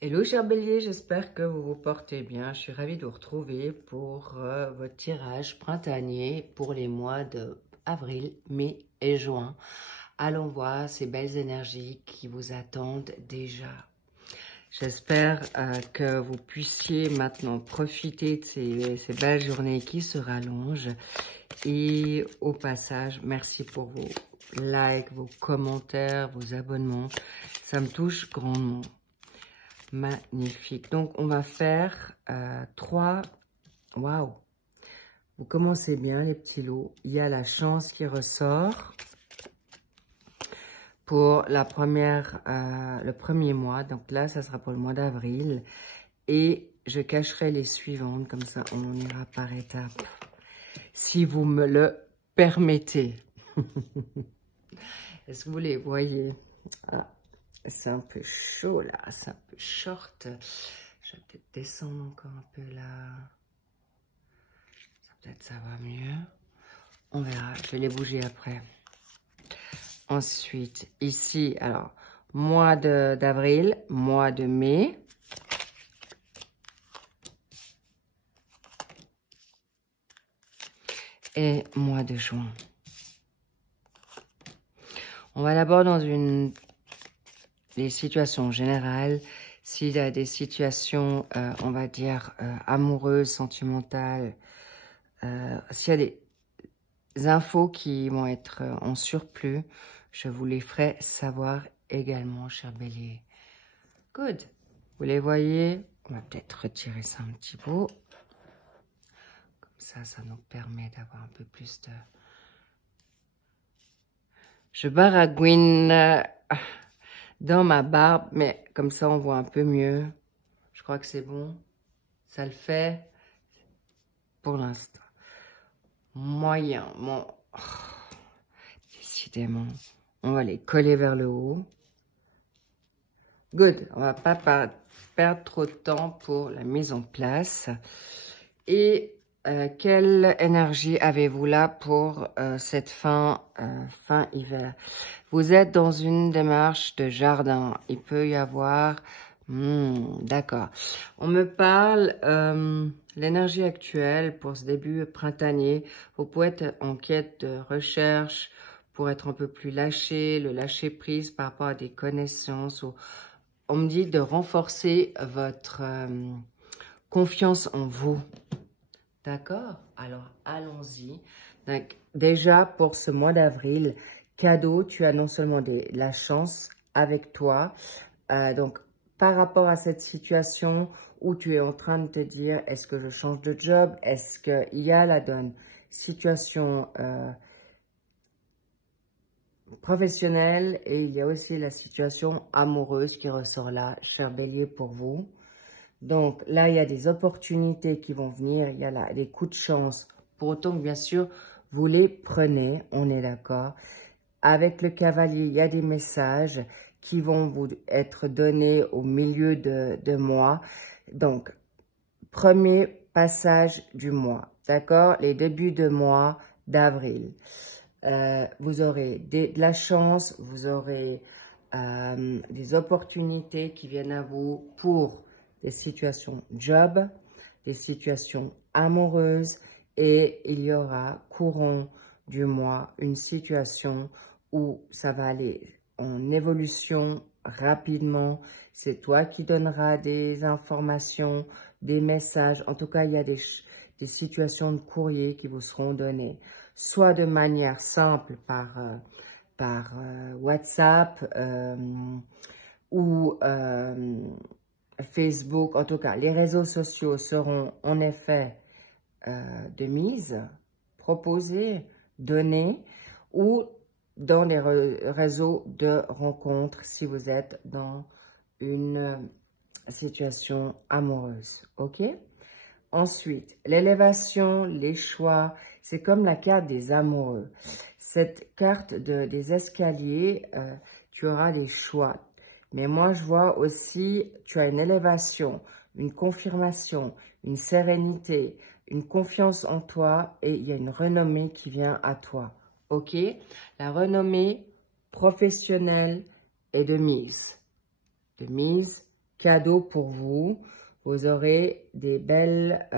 Hello cher Bélier, j'espère que vous vous portez bien. Je suis ravie de vous retrouver pour votre tirage printanier pour les mois de avril, mai et juin. Allons voir ces belles énergies qui vous attendent déjà. J'espère que vous puissiez maintenant profiter de ces belles journées qui se rallongent. Et au passage, merci pour vos likes, vos commentaires, vos abonnements. Ça me touche grandement. Magnifique. Donc, on va faire 3. Waouh! Vous commencez bien, les petits lots. Il y a la chance qui ressort pour la le premier mois. Donc là, ça sera pour le mois d'avril. Et je cacherai les suivantes. Comme ça, on ira par étapes. Si vous me le permettez. Est-ce que vous les voyez? C'est un peu chaud là, c'est un peu short. Je vais peut-être descendre encore un peu là. Peut-être ça va mieux. On verra, je vais les bouger après. Ensuite, ici, alors, mois d'avril, mois de mai. Et mois de juin. On va d'abord dans des situations générales. S'il y a des situations, on va dire, amoureuses, sentimentales, s'il y a des infos qui vont être en surplus, je vous les ferai savoir également, cher Bélier. Good. Vous les voyez? On va peut-être retirer ça un petit peu. Comme ça nous permet d'avoir un peu plus de... Je baragouine dans ma barbe, mais comme ça, on voit un peu mieux. Je crois que c'est bon. Ça le fait pour l'instant. Moyen. Bon. Oh, décidément. On va les coller vers le haut. Good. On va pas perdre trop de temps pour la mise en place. Et quelle énergie avez-vous là pour cette fin hiver? Vous êtes dans une démarche de jardin. Il peut y avoir... d'accord. On me parle, l'énergie actuelle pour ce début printanier. Vous pouvez être en quête de recherche pour être un peu plus lâché, le lâcher prise par rapport à des connaissances. On me dit de renforcer votre confiance en vous. D'accord? Alors, allons-y. Donc, déjà, pour ce mois d'avril, cadeau, tu as non seulement la chance avec toi. Donc, par rapport à cette situation où tu es en train de te dire, est-ce que je change de job? Est-ce qu'il y a la donne situation professionnelle et il y a aussi la situation amoureuse qui ressort là, cher Bélier, pour vous. Donc là, il y a des opportunités qui vont venir, il y a des coups de chance. Pour autant que, bien sûr, vous les prenez, on est d'accord. Avec le cavalier, il y a des messages qui vont vous être donnés au milieu de mois. Donc, premier passage du mois, d'accord? Les débuts de mois d'avril. Vous aurez de la chance, vous aurez des opportunités qui viennent à vous pour des situations job, des situations amoureuses et il y aura courant du mois une situation où ça va aller en évolution rapidement. C'est toi qui donneras des informations, des messages. En tout cas, il y a des situations de courrier qui vous seront données, soit de manière simple par WhatsApp ou Facebook. En tout cas, les réseaux sociaux seront en effet de mise, proposés, donnés, ou dans les réseaux de rencontres si vous êtes dans une situation amoureuse. OK? Ensuite, l'élévation, les choix, c'est comme la carte des amoureux. Cette carte des escaliers, tu auras des choix. Mais moi, je vois aussi, tu as une élévation, une confirmation, une sérénité, une confiance en toi et il y a une renommée qui vient à toi. OK? La renommée professionnelle est de mise. De mise cadeau pour vous. Vous aurez des belles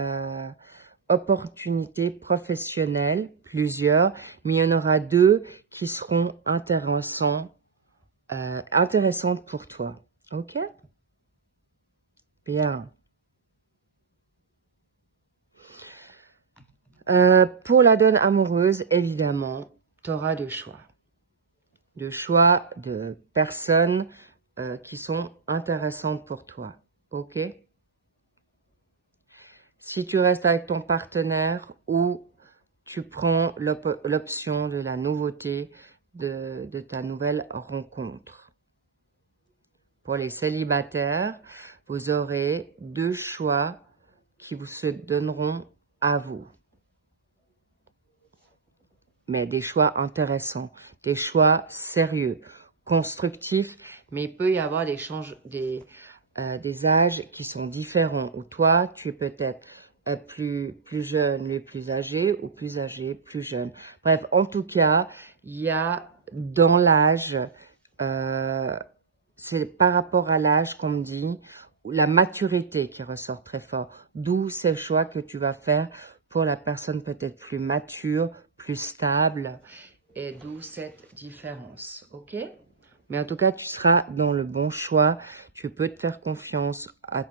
opportunités professionnelles, plusieurs, mais il y en aura 2 qui seront intéressantes pour toi. Ok? Bien. Pour la donne amoureuse, évidemment, tu auras des choix. De choix de personnes qui sont intéressantes pour toi. Ok? Si tu restes avec ton partenaire ou tu prends l'option de la nouveauté de ta nouvelle rencontre. Pour les célibataires, vous aurez 2 choix qui vous se donneront à vous. Mais des choix intéressants, des choix sérieux, constructifs, mais il peut y avoir des âges qui sont différents, où toi, tu es peut-être plus jeune, les plus âgés, ou plus âgé, plus jeune. Bref, en tout cas, il y a dans l'âge, c'est par rapport à l'âge qu'on me dit, la maturité qui ressort très fort. D'où ces choix que tu vas faire pour la personne peut-être plus mature, plus stable, et d'où cette différence, ok? Mais en tout cas, tu seras dans le bon choix. Tu peux te faire confiance à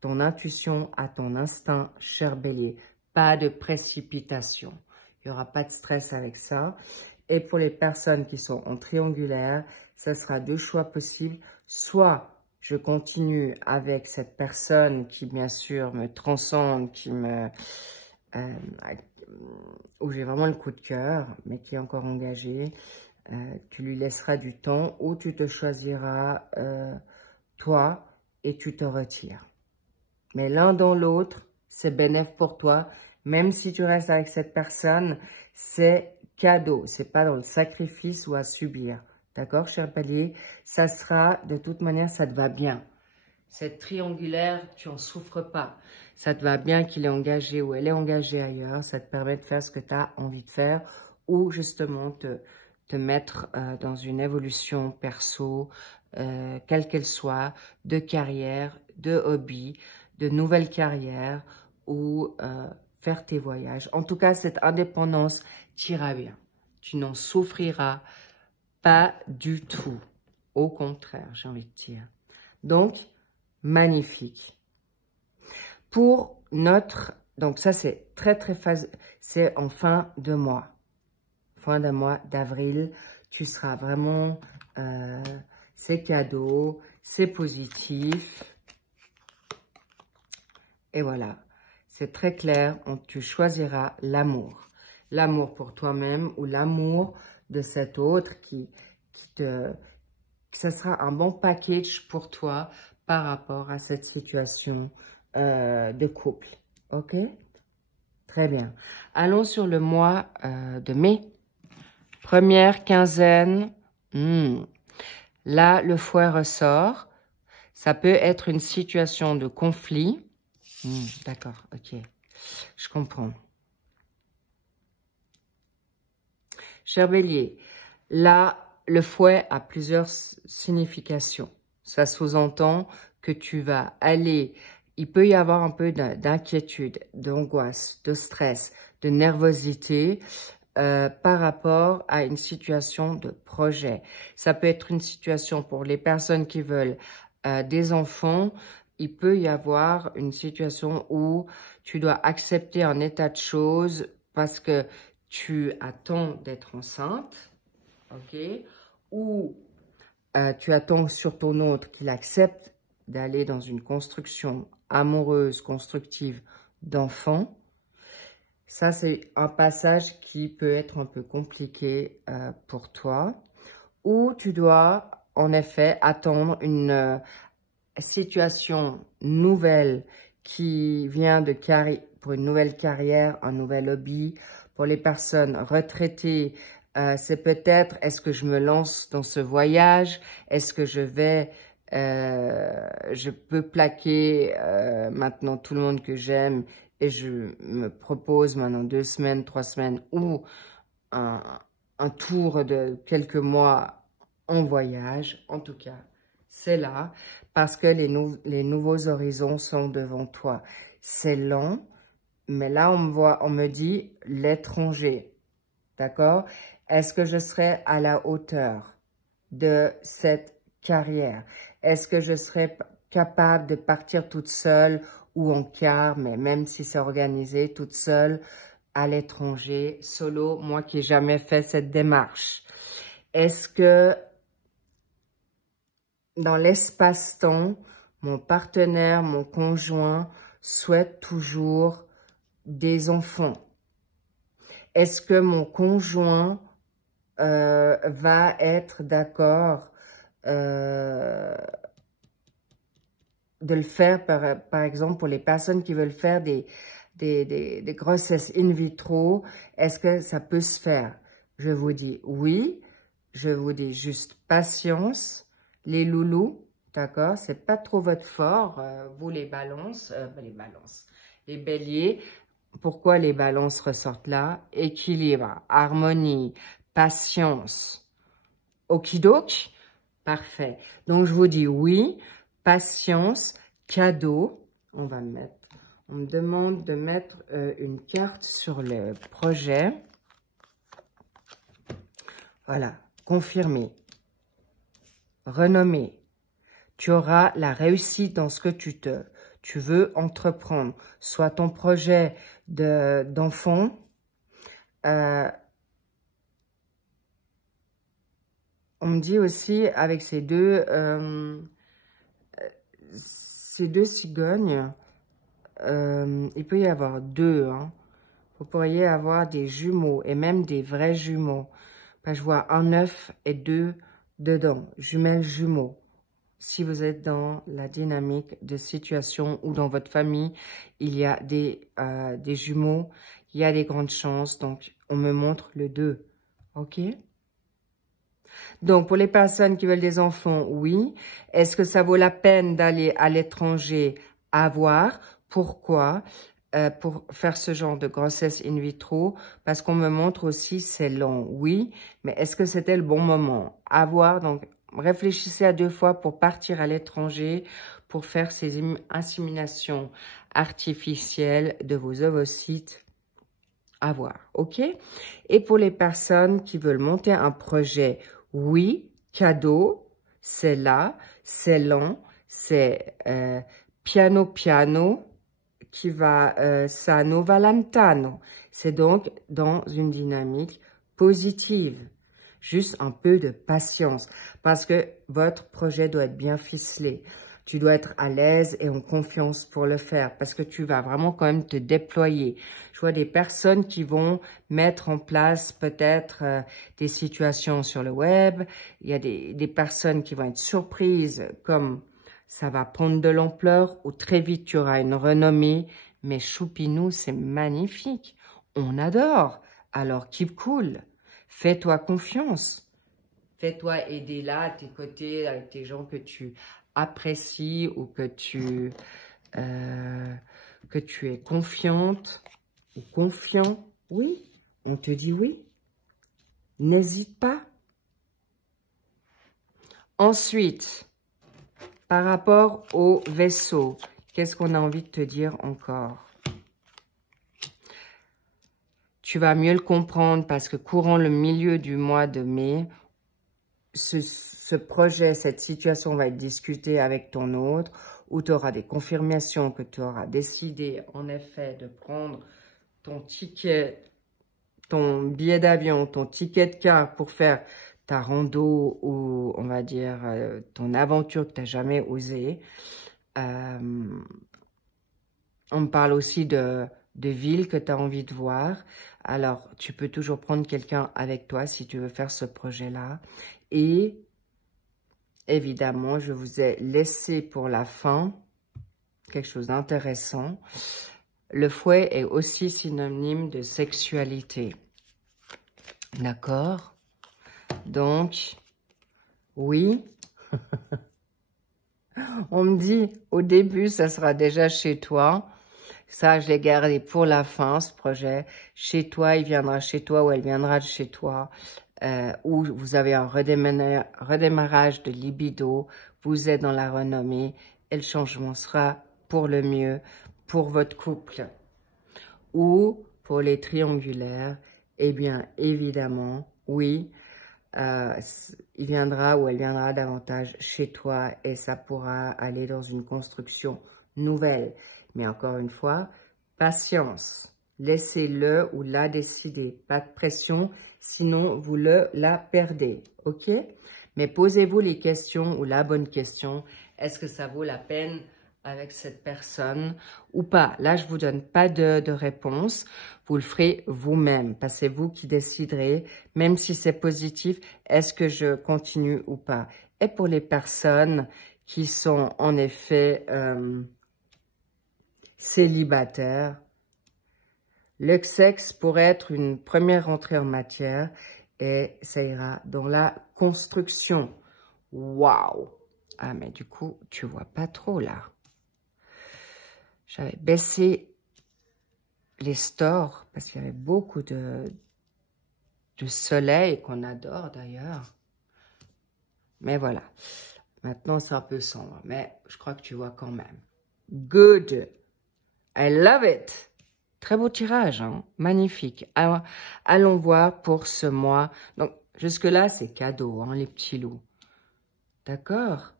ton intuition, à ton instinct, cher Bélier. Pas de précipitation. Il n'y aura pas de stress avec ça. Et pour les personnes qui sont en triangulaire, ce sera 2 choix possibles. Soit je continue avec cette personne qui, bien sûr, me transcende, où j'ai vraiment le coup de cœur, mais qui est encore engagée. Tu lui laisseras du temps ou tu te choisiras toi et tu te retires. Mais l'un dans l'autre, c'est bénéfique pour toi. Même si tu restes avec cette personne, c'est cadeau. C'est pas dans le sacrifice ou à subir. D'accord, cher Bélier? Ça sera, de toute manière, ça te va bien. Cette triangulaire, tu en souffres pas. Ça te va bien qu'il est engagé ou elle est engagée ailleurs. Ça te permet de faire ce que tu as envie de faire ou justement te mettre dans une évolution perso, quelle qu'elle soit, de carrière, de hobby, de nouvelle carrière ou faire tes voyages. En tout cas, cette indépendance t'ira bien. Tu n'en souffriras pas du tout. Au contraire, j'ai envie de dire. Donc, magnifique. Pour notre... Donc ça, c'est c'est en fin de mois. Fin de mois d'avril, tu seras vraiment... c'est cadeau, c'est positif. Et voilà, c'est très clair. Tu choisiras l'amour. L'amour pour toi-même ou l'amour de cet autre ça sera un bon package pour toi par rapport à cette situation de couple. Ok? Très bien. Allons sur le mois de mai. Première quinzaine. Là, le fouet ressort. Ça peut être une situation de conflit. D'accord, ok. Je comprends. Cher Bélier, là, le fouet a plusieurs significations. Ça sous-entend que tu vas aller... Il peut y avoir un peu d'inquiétude, d'angoisse, de stress, de nervosité par rapport à une situation de projet. Ça peut être une situation pour les personnes qui veulent des enfants. Il peut y avoir une situation où tu dois accepter un état de choses parce que tu attends d'être enceinte, ok? Ou tu attends sur ton autre qu'il accepte d'aller dans une construction amoureuse, constructive d'enfants. Ça, c'est un passage qui peut être un peu compliqué pour toi. Ou tu dois, en effet, attendre une situation nouvelle qui vient pour une nouvelle carrière, un nouvel hobby. Pour les personnes retraitées, c'est peut-être, est-ce que je me lance dans ce voyage? Est-ce que je peux plaquer maintenant tout le monde que j'aime et je me propose maintenant 2 semaines, 3 semaines ou un tour de quelques mois en voyage. En tout cas, c'est là, parce que les nouveaux horizons sont devant toi. C'est lent, mais là, on me dit l'étranger, d'accord? Est-ce que je serai à la hauteur de cette carrière? Est-ce que je serai capable de partir toute seule ou en quart, mais même si c'est organisé, toute seule à l'étranger, solo, moi qui n'ai jamais fait cette démarche? Est-ce que dans l'espace-temps, mon partenaire, mon conjoint souhaite toujours des enfants? Est-ce que mon conjoint va être d'accord de le faire, par exemple, pour les personnes qui veulent faire des grossesses in vitro? Est-ce que ça peut se faire? Je vous dis oui. Je vous dis juste patience. Les loulous, d'accord? C'est pas trop votre fort. Vous, les balances, les béliers. Pourquoi les balances ressortent là? Équilibre, harmonie, patience. Okidoki? Parfait. Donc, je vous dis oui, patience, cadeau. On me demande de mettre une carte sur le projet. Voilà, confirmé. Renommé. Tu auras la réussite dans ce que tu veux entreprendre. Soit ton projet d'enfant, on me dit aussi avec ces deux cigognes, il peut y avoir deux. Hein. Vous pourriez avoir des jumeaux et même des vrais jumeaux. Enfin, je vois un œuf et deux dedans, jumelles jumeaux. Si vous êtes dans la dynamique de situation ou dans votre famille, il y a des jumeaux, il y a des grandes chances. Donc, on me montre le 2. OK? Donc, pour les personnes qui veulent des enfants, oui. Est-ce que ça vaut la peine d'aller à l'étranger? À voir. Pourquoi? Pour faire ce genre de grossesse in vitro, parce qu'on me montre aussi c'est long, oui, mais est-ce que c'était le bon moment? À voir, donc réfléchissez à 2 fois pour partir à l'étranger, pour faire ces inséminations artificielles de vos ovocytes. À voir, ok? Et pour les personnes qui veulent monter un projet, oui, cadeau, c'est là, c'est lent, c'est piano, qui va sano valentano. C'est donc dans une dynamique positive. Juste un peu de patience parce que votre projet doit être bien ficelé. Tu dois être à l'aise et en confiance pour le faire parce que tu vas vraiment quand même te déployer. Je vois des personnes qui vont mettre en place peut-être des situations sur le web. Il y a des personnes qui vont être surprises comme ça va prendre de l'ampleur ou très vite tu auras une renommée. Mais choupinou, c'est magnifique. On adore. Alors keep cool. Fais-toi confiance. Fais-toi aider là à tes côtés avec tes gens que tu apprécies ou que tu es confiante ou confiant. Oui, on te dit oui. N'hésite pas. Ensuite, par rapport au vaisseau, qu'est-ce qu'on a envie de te dire encore? Tu vas mieux le comprendre parce que courant le milieu du mois de mai, ce projet, cette situation va être discutée avec ton autre, où tu auras des confirmations que tu auras décidé en effet de prendre ton ticket, ton billet d'avion, ton ticket de car pour faire ta rando ou on va dire ton aventure que tu n'as jamais osé. On me parle aussi de villes que tu as envie de voir. Alors, tu peux toujours prendre quelqu'un avec toi si tu veux faire ce projet-là. Et évidemment, je vous ai laissé pour la fin quelque chose d'intéressant. Le fouet est aussi synonyme de sexualité. D'accord? Donc, oui. On me dit, au début, ça sera déjà chez toi. Ça, je l'ai gardé pour la fin, ce projet. Chez toi, il viendra chez toi ou elle viendra de chez toi. Où vous avez un redémarrage de libido vous êtes dans la renommée et le changement sera pour le mieux pour votre couple. Ou pour les triangulaires, eh bien, évidemment, oui, il viendra ou elle viendra davantage chez toi et ça pourra aller dans une construction nouvelle. Mais encore une fois, patience. Laissez-le ou la décider. Pas de pression, sinon vous la perdez. OK? Mais posez-vous les questions ou la bonne question. Est-ce que ça vaut la peine avec cette personne ou pas? Là, je vous donne pas de réponse. Vous le ferez vous-même. C'est vous qui déciderez, même si c'est positif, est-ce que je continue ou pas? Et pour les personnes qui sont en effet célibataires, le sexe pourrait être une première entrée en matière et ça ira dans la construction. Waouh! Ah, mais du coup, tu vois pas trop là. J'avais baissé les stores parce qu'il y avait beaucoup de soleil qu'on adore d'ailleurs. Mais voilà. Maintenant, c'est un peu sombre, mais je crois que tu vois quand même. Good. I love it. Très beau tirage, hein? Magnifique. Alors, allons voir pour ce mois. Donc, jusque-là, c'est cadeau, hein, les petits loups. D'accord?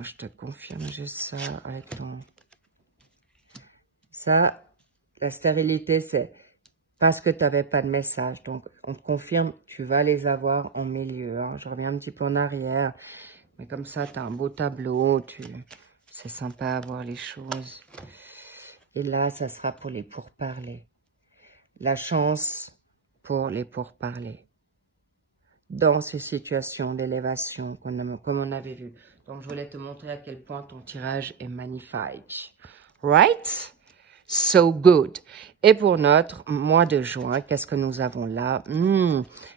Je te confirme juste ça avec ton... Ça, la stérilité, c'est parce que tu n'avais pas de message. Donc, on te confirme, tu vas les avoir en milieu. Hein. Je reviens un petit peu en arrière. Mais comme ça, tu as un beau tableau. C'est sympa à voir les choses. Et là, ça sera pour les pourparlers. La chance pour les pourparlers. Dans ces situations d'élévation, comme on avait vu. Donc, je voulais te montrer à quel point ton tirage est magnifique. Right? So good. Et pour notre mois de juin, qu'est-ce que nous avons là?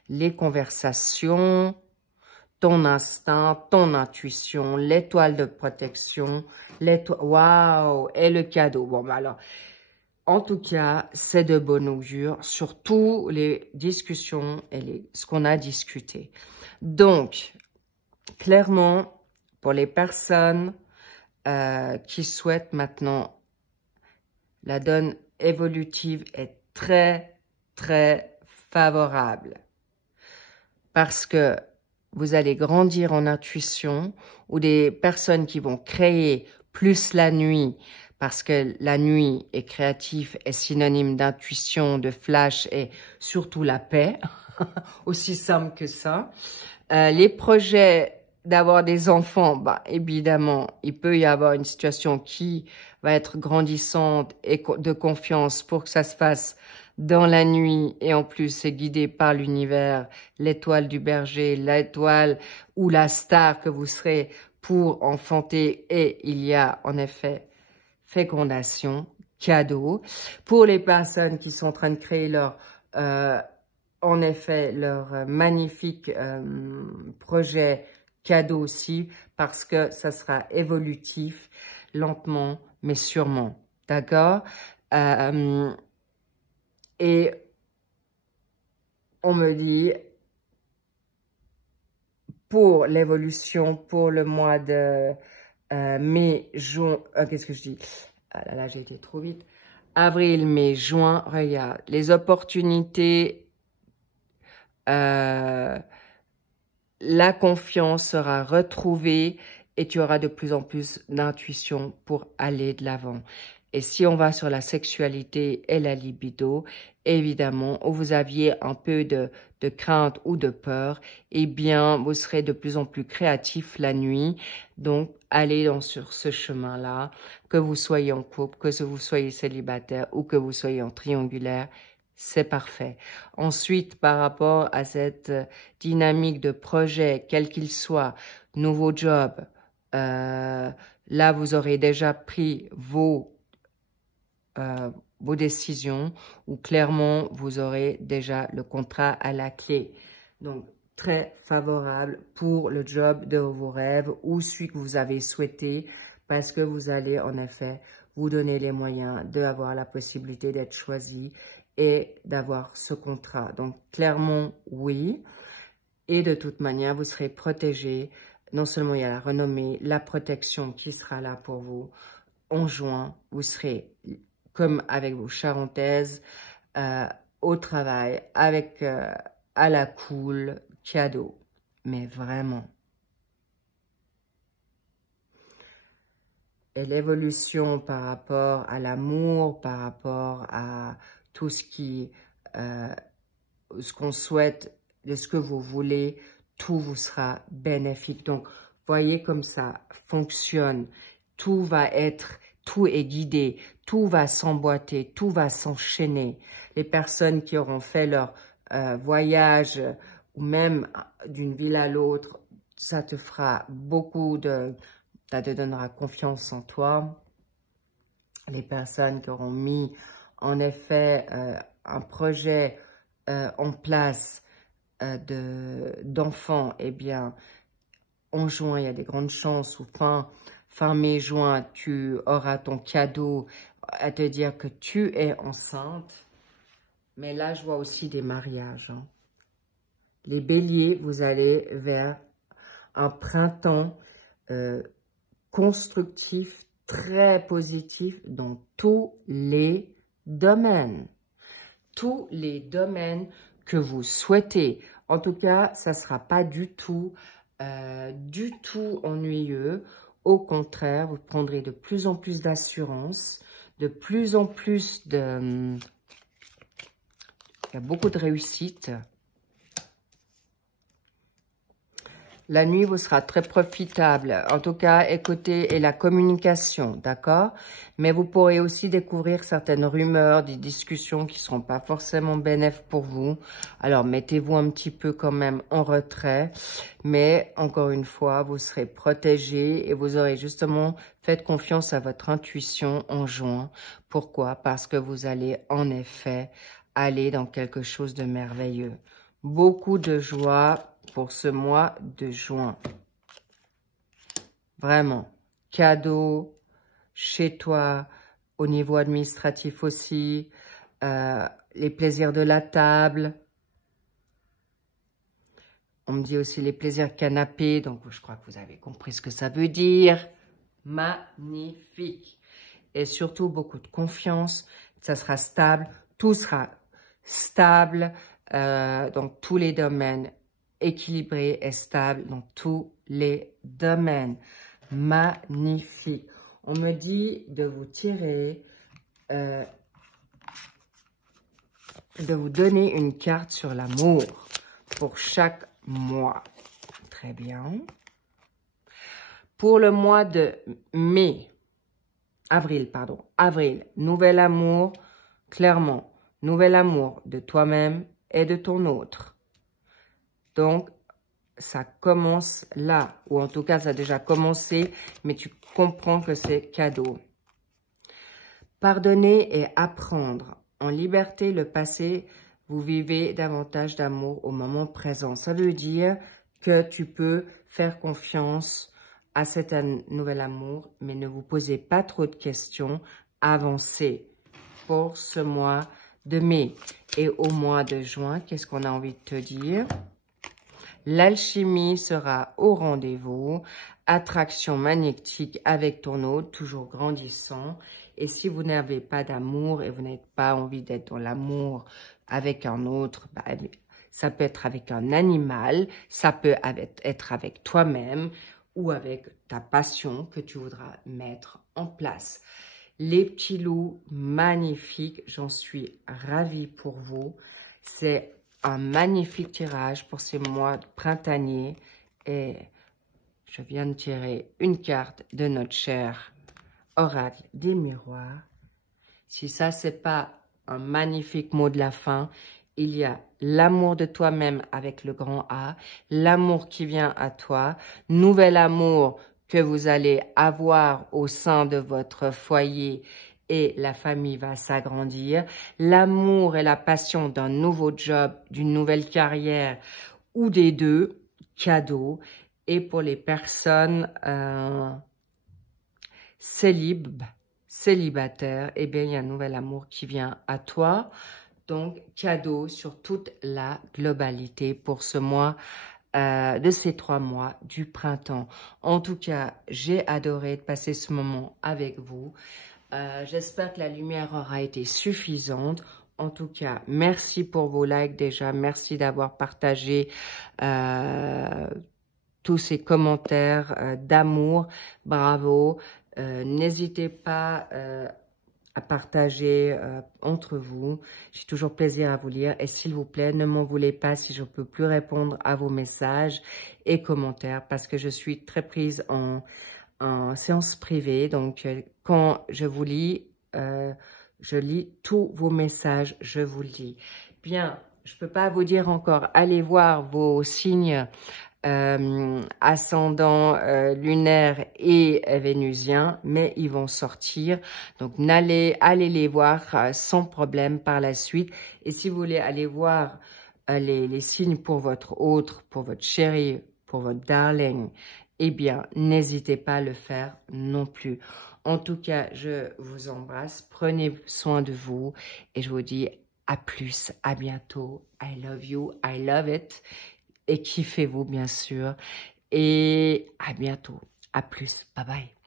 Les conversations, ton instinct, ton intuition, l'étoile de protection, waouh, et le cadeau. Bon, bah alors, en tout cas, c'est de bon augure sur toutes les discussions et ce qu'on a discuté. Donc, clairement, pour les personnes qui souhaitent maintenant, la donne évolutive est très, très favorable. Parce que vous allez grandir en intuition ou des personnes qui vont créer plus la nuit parce que la nuit est créatif, est synonyme d'intuition, de flash et surtout la paix, aussi simple que ça. Les projets d'avoir des enfants, bah, évidemment, il peut y avoir une situation qui va être grandissante et de confiance pour que ça se fasse dans la nuit et en plus c'est guidé par l'univers, l'étoile du berger, l'étoile ou la star que vous serez pour enfanter et il y a en effet fécondation, cadeau. Pour les personnes qui sont en train de créer leur en effet leur magnifique projet cadeau aussi parce que ça sera évolutif lentement mais sûrement, d'accord? Et on me dit, pour l'évolution, pour le mois de mai, juin, qu'est-ce que je dis? Ah là là, j'ai été trop vite. Avril, mai, juin, regarde, les opportunités, la confiance sera retrouvée et tu auras de plus en plus d'intuition pour aller de l'avant. Et si on va sur la sexualité et la libido, évidemment, où vous aviez un peu de crainte ou de peur, eh bien, vous serez de plus en plus créatif la nuit. Donc, allez sur ce chemin-là, que vous soyez en couple, que vous soyez célibataire ou que vous soyez en triangulaire, c'est parfait. Ensuite, par rapport à cette dynamique de projet, quel qu'il soit, nouveau job, là, vous aurez déjà pris vos décisions où clairement vous aurez déjà le contrat à la clé. Donc, très favorable pour le job de vos rêves ou celui que vous avez souhaité parce que vous allez en effet vous donner les moyens d'avoir la possibilité d'être choisi et d'avoir ce contrat. Donc, clairement, oui. Et de toute manière, vous serez protégé non seulement il y a la renommée, la protection qui sera là pour vous. En juin, vous serez comme avec vos charentaises, au travail, avec à la cool, cadeau. Mais vraiment. Et l'évolution par rapport à l'amour, par rapport à tout ce qui, ce qu'on souhaite, de ce que vous voulez, tout vous sera bénéfique. Donc, voyez comme ça fonctionne. Tout est guidé, tout va s'emboîter, tout va s'enchaîner. Les personnes qui auront fait leur voyage, ou même d'une ville à l'autre, ça te fera ça te donnera confiance en toi. Les personnes qui auront mis en effet un projet en place d'enfants, eh bien, en juin, il y a des grandes chances, ou fin mai, juin, tu auras ton cadeau à te dire que tu es enceinte. Mais là, je vois aussi des mariages. Hein. Les béliers, vous allez vers un printemps constructif, très positif dans tous les domaines. Tous les domaines que vous souhaitez. En tout cas, ça ne sera pas du tout ennuyeux. Au contraire, vous prendrez de plus en plus d'assurance, de plus en plus de... Il y a beaucoup de réussite. La nuit vous sera très profitable. En tout cas, écoutez, et la communication, d'accord? Mais vous pourrez aussi découvrir certaines rumeurs, des discussions qui ne seront pas forcément bénéfiques pour vous. Alors, mettez-vous un petit peu quand même en retrait. Mais, encore une fois, vous serez protégé et vous aurez justement fait confiance à votre intuition en juin. Pourquoi? Parce que vous allez en effet aller dans quelque chose de merveilleux. Beaucoup de joie pour ce mois de juin. Vraiment. Cadeau chez toi, au niveau administratif aussi. Les plaisirs de la table. On me dit aussi les plaisirs canapé. Donc, je crois que vous avez compris ce que ça veut dire. Magnifique. Et surtout, beaucoup de confiance. Ça sera stable. Tout sera stable dans tous les domaines. Équilibré et stable dans tous les domaines. Magnifique. On me dit de vous tirer, de vous donner une carte sur l'amour pour chaque mois. Très bien. Pour le mois de avril, nouvel amour, clairement, nouvel amour de toi-même et de ton autre. Donc, ça commence là, ou en tout cas, ça a déjà commencé, mais tu comprends que c'est cadeau. Pardonner et apprendre. En liberté, le passé, vous vivez davantage d'amour au moment présent. Ça veut dire que tu peux faire confiance à cet nouvel amour, mais ne vous posez pas trop de questions. Avancez pour ce mois de mai. Et au mois de juin, qu'est-ce qu'on a envie de te dire ? L'alchimie sera au rendez-vous. Attraction magnétique avec ton autre, toujours grandissant. Et si vous n'avez pas d'amour et vous n'avez pas envie d'être dans l'amour avec un autre, bah, ça peut être avec un animal, ça peut être avec toi-même ou avec ta passion que tu voudras mettre en place. Les petits loups, magnifiques, j'en suis ravie pour vous. C'est un magnifique tirage pour ces mois printaniers et je viens de tirer une carte de notre cher oracle des miroirs. Si ça, c'est pas un magnifique mot de la fin, il y a l'amour de toi-même avec le grand A, l'amour qui vient à toi, nouvel amour que vous allez avoir au sein de votre foyer et la famille va s'agrandir. L'amour et la passion d'un nouveau job, d'une nouvelle carrière ou des deux, cadeau. Et pour les personnes célibataires, eh bien, il y a un nouvel amour qui vient à toi. Donc, cadeau sur toute la globalité pour ce mois de ces 3 mois du printemps. En tout cas, j'ai adoré de passer ce moment avec vous. J'espère que la lumière aura été suffisante. En tout cas, merci pour vos likes déjà. Merci d'avoir partagé tous ces commentaires d'amour. Bravo. N'hésitez pas à partager entre vous. J'ai toujours plaisir à vous lire. Et s'il vous plaît, ne m'en voulez pas si je ne peux plus répondre à vos messages et commentaires parce que je suis très prise en séance privée. Donc, quand je vous lis, je lis tous vos messages, je vous lis. Bien, je ne peux pas vous dire encore, allez voir vos signes ascendant lunaire et vénusien, mais ils vont sortir. Donc, allez les voir sans problème par la suite. Et si vous voulez aller voir les signes pour votre autre, pour votre chéri, pour votre darling, eh bien, n'hésitez pas à le faire non plus. En tout cas, je vous embrasse. Prenez soin de vous et je vous dis à plus, à bientôt. I love you, I love it. Et kiffez-vous, bien sûr. Et à bientôt. À plus. Bye bye.